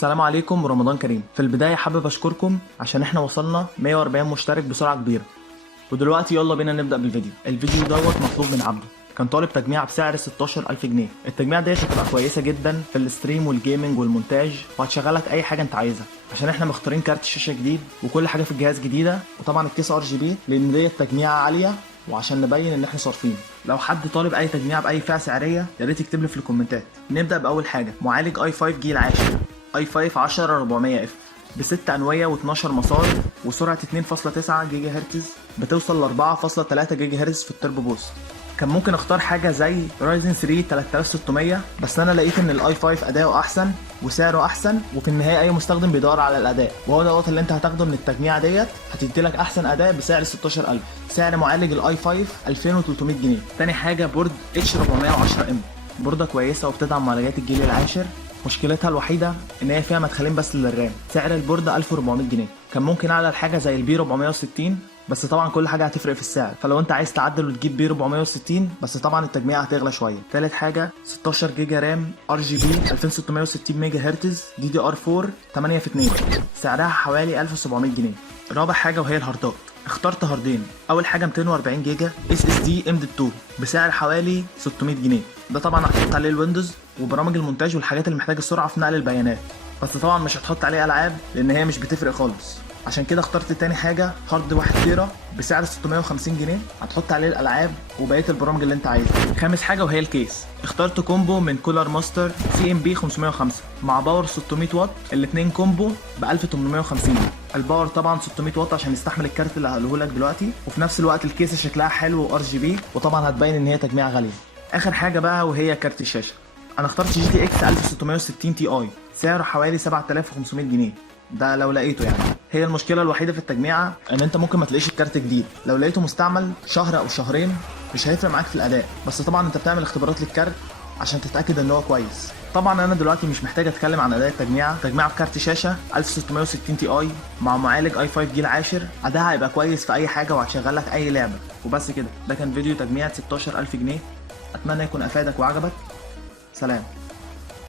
السلام عليكم ورمضان كريم. في البداية حابب أشكركم عشان احنا وصلنا 140 مشترك بسرعة كبيرة. ودلوقتي يلا بينا نبدأ بالفيديو. الفيديو دوت مطلوب من عبده، كان طالب تجميع بسعر 16000 جنيه. التجميع ديت هتبقى كويسة جدا في الستريم والجيمنج والمونتاج، وهتشغلك أي حاجة أنت عايزها، عشان احنا مختارين كارت شاشة جديد وكل حاجة في الجهاز جديدة، وطبعا الكيس RGB لأن ديت تجميعة عالية وعشان نبين ان احنا صارفين. لو حد طالب اي تجميع باي فئه سعريه يا ريت يكتب لي في الكومنتات. نبدا باول حاجه، معالج i5 جيل 10 i5 10400F ب6 انويه و12 مسار وسرعه 2.9 جيجا هرتز بتوصل ل 4.3 جيجا هرتز في التربو بوست. كان ممكن اختار حاجه زي رايزن 3 3600، بس انا لقيت ان الاي 5 اداؤه احسن وسعره احسن، وفي النهايه اي مستخدم بيدور على الاداء، وهو دوت اللي انت هتاخده من التجميعه ديت. هتدي لك احسن اداء بسعر 16000. سعر معالج الاي 5 2300 جنيه. تاني حاجه بورد H410M، بورده كويسه وبتدعم معالجات الجيل العاشر. مشكلتها الوحيده ان هي فيها مدخلين بس للرام. سعر البورده 1400 جنيه. كان ممكن اعلى الحاجه زي البي 460، بس طبعا كل حاجه هتفرق في السعر، فلو انت عايز تعدل وتجيب بي 460 بس طبعا التجميع هتغلى شويه. تالت حاجه 16 جيجا رام RGB 2660 ميجا هرتز DDR4 8 في 2، سعرها حوالي 1700 جنيه. رابع حاجه وهي الهاردات، اخترت هاردين. اول حاجه 240 جيجا SSD M.2 بسعر حوالي 600 جنيه. ده طبعا هتحط عليه الويندوز وبرامج المونتاج والحاجات اللي محتاجه السرعه في نقل البيانات، بس طبعا مش هتحط عليه العاب لان هي مش بتفرق خالص. عشان كده اخترت تاني حاجه هارد 1 تيرا بسعر 650 جنيه، هتحط عليه الالعاب وبقيه البرامج اللي انت عايزها. خامس حاجه وهي الكيس، اخترت كومبو من كولر ماستر CMB 505 مع باور 600 واط. الاثنين كومبو ب 1850. الباور طبعا 600 واط عشان يستحمل الكارت اللي هقوله لك دلوقتي، وفي نفس الوقت الكيسه شكلها حلو وRGB، وطبعا هتبين ان هي تجميع غاليه. اخر حاجه بقى وهي كارت الشاشه، انا اخترت GTX 1660 Ti سعره حوالي 7500 جنيه، ده لو لقيته يعني. هي المشكله الوحيده في التجميعه ان انت ممكن ما تلاقيش الكارت جديد، لو لقيته مستعمل شهر او شهرين مش هيفرق معاك في الاداء، بس طبعا انت بتعمل اختبارات للكارت عشان تتاكد ان هو كويس. طبعا انا دلوقتي مش محتاج اتكلم عن اداء التجميعه. تجميعه بكارت شاشه 1660 Ti مع معالج i5 جيل 10، اداها هيبقى كويس في اي حاجه وهتشغل لك اي لعبه. وبس كده، ده كان فيديو تجميع 16000 جنيه. اتمنى يكون افادك وعجبك. سلام.